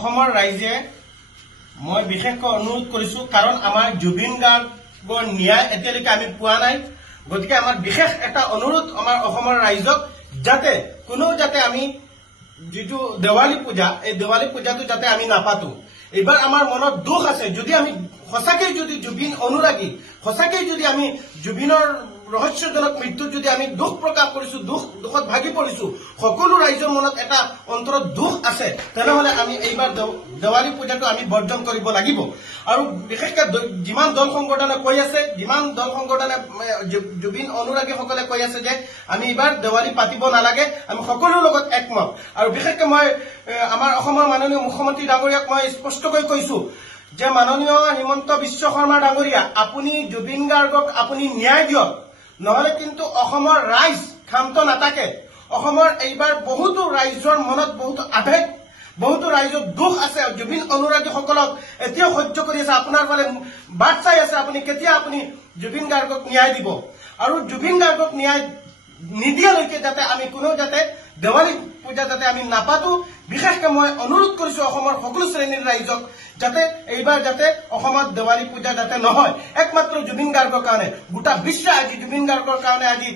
অসমৰ ৰাইজে মই বিশেষকৈ অনুৰোধ কৰিছো কাৰণ আমাৰ জুবিন গাৰ্গৰ ন্যায় এতিয়ালৈকে আমি পোৱা নাই গতিকে আমাৰ বিশেষ এটা অনুৰোধ আমাৰ অসমৰ ৰাইজক যাতে কোনো যাতে আমি যেটো দেৱালী পূজা এই দেৱালী পূজাটো যাতে আমি নাপাতো এবাৰ আমাৰ মনত দুখ আছে যদি আমি সঁচাকৈ যদি জুবিন অনুৰাগী সঁচাকৈ যদি আমি জুবিনৰ ৰহস্যজনক মৃত্যু যদি আমি দুখ প্ৰকাশ কৰিছো দুখত ভাগি পৰিছো সকলো ৰাইজৰ মনত এটা অন্তৰত দুখ আছে তেনেহলে আমি এইবাৰ দেৱালী পূজাটো আমি বৰ্জন কৰিব লাগিব আৰু বিশেষকৈ যিমান দল সংগঠনে কৈ আছে যিমান দল সংগঠনে জুবিন অনুৰাগীসকলে কৈ আছে যে আমি এইবাৰ দেৱালী পাতিব নালাগে আমি সকলোৰ লগত একমত আৰু বিশেষকৈ মই আমাৰ অসমৰ মাননীয় মুখ্যমন্ত্ৰী ডাঙৰীয়াক মই স্পষ্টকৈ কৈছো যে মাননীয় হিমন্ত বিশ্ব শৰ্মা ডাঙৰীয়া আপুনি জুবিন গাৰ্গক আপুনি ন্যায় দিয়ক নহলে কিন্তু অসমৰ ৰাইজ ক্ষান্ত নাথাকে অসমৰ এইবাৰ বহুতো ৰাইজৰ মনত বহুতো আবেগ বহুতো ৰাইজৰ দুখ আছে জুবিন অনুৰাগীসকলক এতিয়াও সহ্য কৰি আছে আপোনাৰ ফালে বাট চাই আছে আপুনি কেতিয়া আপুনি জুবিন গাৰ্গক ন্যায় দিব আৰু জুবিন গাৰ্গক ন্যায় নিদিয়ালৈকে যাতে আমি কোনো যাতে দেৱালী পূজা যাতে আমি নাপাতো বিশেষকৈ মই অনুৰোধ কৰিছো অসমৰ সকলো শ্ৰেণীৰ ৰাইজক যাতে এইবাৰ যাতে অসমত দেৱালী পূজা যাতে নহয় একমাত্ৰ জুবিন গাৰ্গৰ কাৰণে গোটা বিশ্ব আজি জুবিন গাৰ্গৰ কাৰণে আজি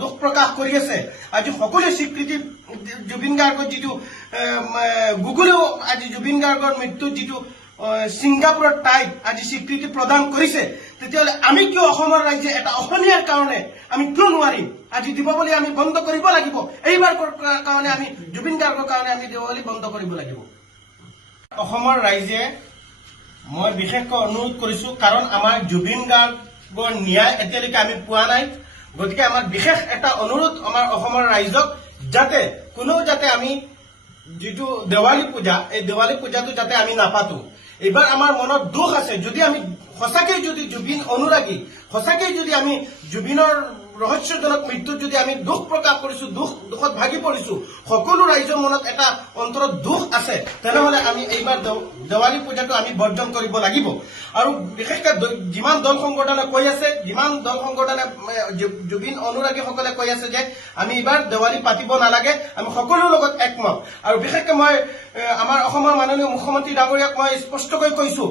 দুখ প্ৰকাশ কৰি আছে আজি সকলোৱে স্বীকৃতি জুবিন গাৰ্গৰ যেটো গুগলেও আজি জুবিন গাৰ্গৰ মৃত্যু যেটো ছিংগাপুৰৰ টাইপ আজি স্বীকৃতি প্ৰদান কৰিছে তেতিয়াহ'লে আমি কিয় অসমৰ ৰাইজে এটা অসমীয়াৰ কাৰণে আমি কিয় নোৱাৰিম আজি দীপাৱলী আমি বন্ধ কৰিব লাগিব এইবাৰ কাৰণে আমি জুবিন গাৰ্গৰ কাৰণে আমি দেৱালী বন্ধ কৰিব লাগিব অসমৰ ৰাইজে মই বিশেষকৈ অনুৰোধ কৰিছো কাৰণ আমাৰ জুবিন গাৰ্গৰ ন্যায় এতিয়ালৈকে আমি পোৱা নাই গতিকে আমাৰ বিশেষ এটা অনুৰোধ আমাৰ অসমৰ ৰাইজক যাতে কোনো যাতে আমি যেটো দেৱালী পূজা এই দেৱালী পূজাটো যাতে আমি নাপাতো এবাৰ আমাৰ মনত দুখ আছে যদি আমি সঁচাকৈ যদি জুবিন অনুৰাগী সঁচাকৈ যদি আমি জুবিনৰ ৰহস্যজনক মৃত্যু যদি আমি দুখ প্ৰকাশ কৰিছো দুখত ভাগি পৰিছো সকলো ৰাইজৰ মনত এটা অন্তৰত দুখ আছে তেনেহলে আমি এইবাৰ দেৱালী পূজাটো আমি বৰ্জন কৰিব লাগিব আৰু বিশেষকৈ যিমান দল সংগঠনে কৈ আছে যিমান দল সংগঠনে জুবিন অনুৰাগীসকলে কৈ আছে যে আমি এইবাৰ দেৱালী পাতিব নালাগে আমি সকলোৰ লগত একমত আৰু বিশেষকৈ মই আমাৰ অসমৰ মাননীয় মুখ্যমন্ত্ৰী ডাঙৰীয়াক মই স্পষ্টকৈ কৈছো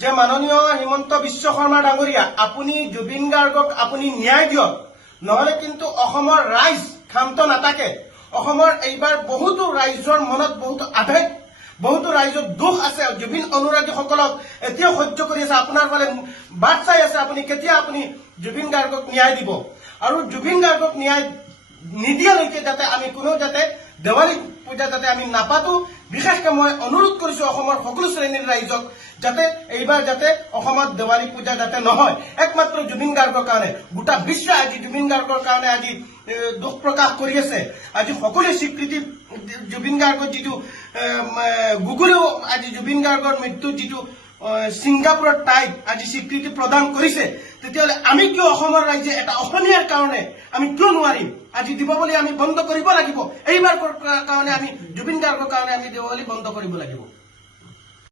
যে মাননীয় হিমন্ত বিশ্ব শৰ্মা ডাঙৰীয়া আপুনি জুবিন গাৰ্গক আপুনি ন্যায় দিয়ক নহলে কিন্তু অসমৰ ৰাইজ ক্ষান্ত নাথাকে অসমৰ এইবাৰ বহুতো ৰাইজৰ মনত বহুতো আবেগ বহুতো ৰাইজৰ দুখ আছে জুবিন অনুৰাগীসকলক এতিয়াও সহ্য কৰি আছে আপোনাৰ ফালে বাট চাই আছে আপুনি কেতিয়া আপুনি জুবিন গাৰ্গক ন্যায় দিব আৰু জুবিন গাৰ্গক ন্যায় নিদিয়ালৈকে যাতে আমি কোনো যাতে দেৱালী পূজা যাতে আমি নাপাতো বিশেষকৈ মই অনুৰোধ কৰিছো অসমৰ সকলো শ্ৰেণীৰ ৰাইজক যাতে এইবাৰ যাতে অসমত দেৱালী পূজা যাতে নহয় একমাত্ৰ জুবিন গাৰ্গৰ কাৰণে গোটা বিশ্ব আজি জুবিন গাৰ্গৰ কাৰণে আজি দুখ প্ৰকাশ কৰি আছে আজি সকলোৱে স্বীকৃতি জুবিন গাৰ্গৰ যেটো গুগলেও আজি জুবিন গাৰ্গৰ মৃত্যু যেটো ছিংগাপুৰৰ টাইপ আজি স্বীকৃতি প্ৰদান কৰিছে তেতিয়াহ'লে আমি কিয় অসমৰ ৰাইজে এটা অসমীয়াৰ কাৰণে আমি কিয় নোৱাৰিম আজি দীপাৱলী আমি বন্ধ কৰিব লাগিব এইবাৰ কাৰণে আমি জুবিন গাৰ্গৰ কাৰণে আমি দেৱালী বন্ধ কৰিব লাগিব